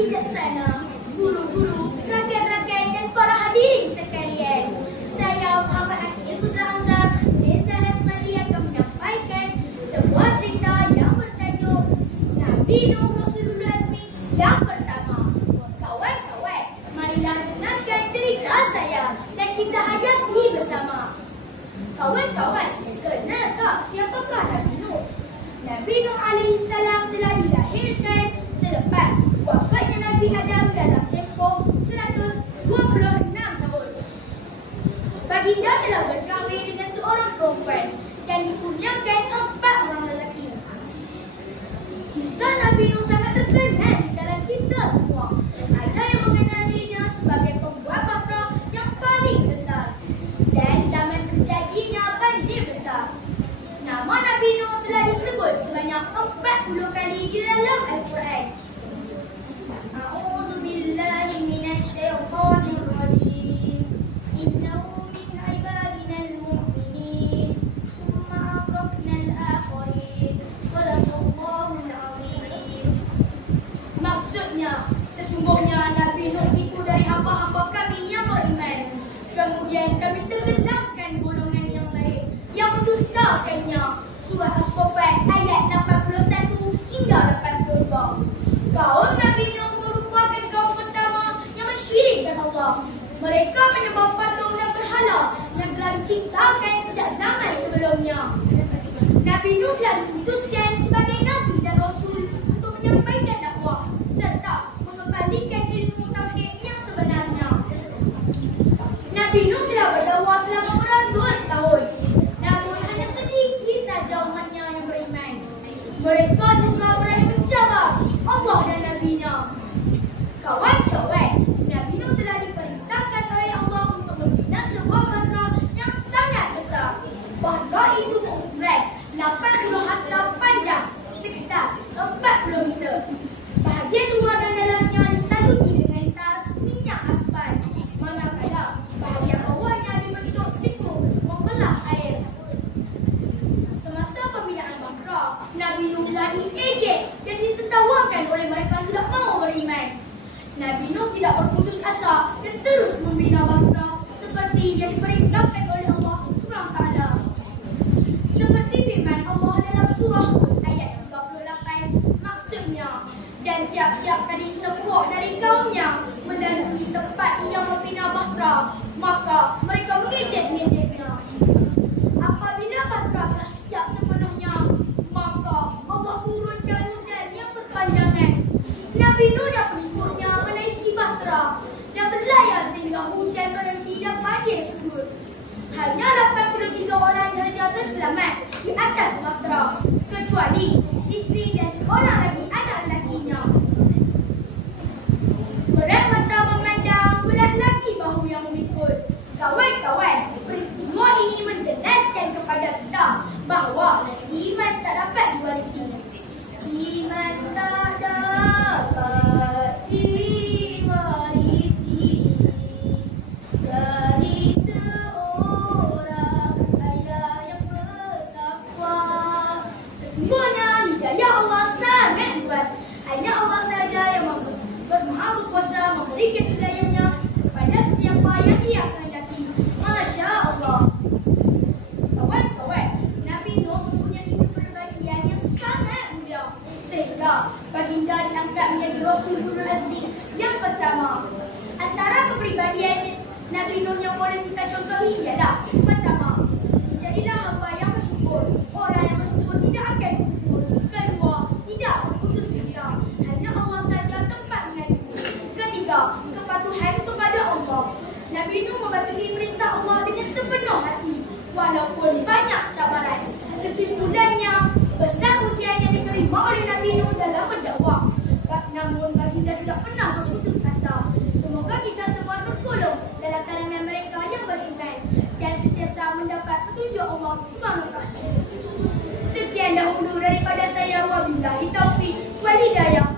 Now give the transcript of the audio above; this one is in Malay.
bijaksana, guru-guru, rakan-rakan dan para hadirin sekalian. Saya Muhammad Asyir Putra Hamzah Reza Hasmadi akan menyampaikan sebuah cerita yang bertajuk Nabi Nuh Rasulul Azmi yang pertama. Kawan-kawan, marilah dengarkan cerita saya dan kita hayati bersama. Kawan-kawan, kenal tak siapakah Nabi Nuh? Nabi Nuh alaihi salam telah dilahirkan selepas wafatnya Nabi Adam dalam tempoh 126 tahun. Baginda telah berkahwin dengan seorang perempuan yang dikurniakan 4 orang lelaki. Kisah Nabi Nuh sangat terkenal di kalangan kita semua. Ada yang mengenalinya sebagai pembuat bahtera yang paling besar dan zaman terjadinya banjir besar. Nama Nabi Nuh telah disebut sebanyak 40 kali di dalam Al-Quran. A'udzu billahi minasyaitonir rajim. Innahu min ibadinal mu'minin. Summa aghraqnal akharin. Shadaqallahul azim. Maksudnya, sesungguhnya Nabi Nuh itu dari hamba-hamba kami yang beriman. Kemudian kami tenggelamkan golongan yang lain yang mendustakannya. Surah As-Saffat ayat 81 hingga 82. Kaum Nabi Nuh merupakan kaum pertama yang mensyirikkan Allah. Mereka menyembah patung dan berhala yang telah diciptakan sejak zaman sebelumnya. Nabi Nuh telah diutuskan sebagai Nabi dan Rasul untuk menyampaikan dakwah serta mengembalikan ilmu tauhid yang sebenarnya. Nabi Nuh telah berdakwah selama beratus tahun. Namun hanya sedikit saja umatnya yang beriman. Mereka juga berani mencabar Allah dan Nabi-Nya. Kawan-kawan, Nabi Nuh telah diperintahkan oleh Allah untuk membina sebuah bahtera yang sangat besar. Bahtera itu berukuran 80 hasta panjang, sekitar 40 meter. Bahagian luar dan dalamnya disaluti dengan tar minyak aspal, manakala bahagian bawahnya dibentuk cekung membelah air. Semasa pembinaan bahtera, Nabi Nuh telah diejek dan ditertawakan oleh mereka yang tidak mahu beriman. Nabi Nuh tidak berputus asa dan terus membina bahtera seperti yang diperintahkan oleh Allah SWT. Seperti firman Allah dalam surah ayat 38, maksudnya, dan tiap-tiap kali sebuah dari kaumnya melalui tempat yang membina bahtera, maka mereka mengejek-ngejeknya. Apabila bahtera telah siap sepenuhnya, maka Allah turunkan hujan yang berpanjangan. Nabi Nuh dan pengikutnya menaiki bahtera dan berlayar sehingga hujan berhenti dan badai surut. Hanya 83 orang sahaja terselamat di atas bahtera, kecuali isteri dan seorang lagi anak lakinya. Berat mata memandang, berat lagi bahu yang memikul. Kawan-kawan, peristiwa ini menjelaskan kepada kita bahawa iman tak dapat diwarisi. Iman tak dapat diwarisi dari seorang ayah yang bertakwa. Sesungguhnya hidayah Allah sangat luas. Hanya Allah saja yang maha berkuasa memberikan hidayahnya kepada sesiapa yang Dia kehendaki. Masya Allah. Kawan-kawan, Nabi Nuh mempunyai kepribadian yang sangat mulia sehingga baginda diangkat menjadi Rasulul Azmi yang pertama. Antara kepribadian Nabi Nuh yang boleh kita contohi ialah: pertama, menjadilah hamba yang bersyukur. Orang yang bersyukur tidak akan kufur. Kedua, tidak berputus asa. Hanya Allah saja tempat mengadu. Ketiga, kepatuhan kepada Allah. Nabi Nuh mematuhi perintah Allah dengan sepenuh hati walaupun banyak cabaran. Kesimpulannya, besar ujian yang diterima oleh Nabi Nuh dalam berdakwah. Namun baginda tidak pernah berputus asa. Semoga kita semua tergolong dalam kalangan mereka yang beriman dan sentiasa mendapat petunjuk Allah SWT. Sekian dahulu daripada saya. Wabillahi taufiq wal hidayah.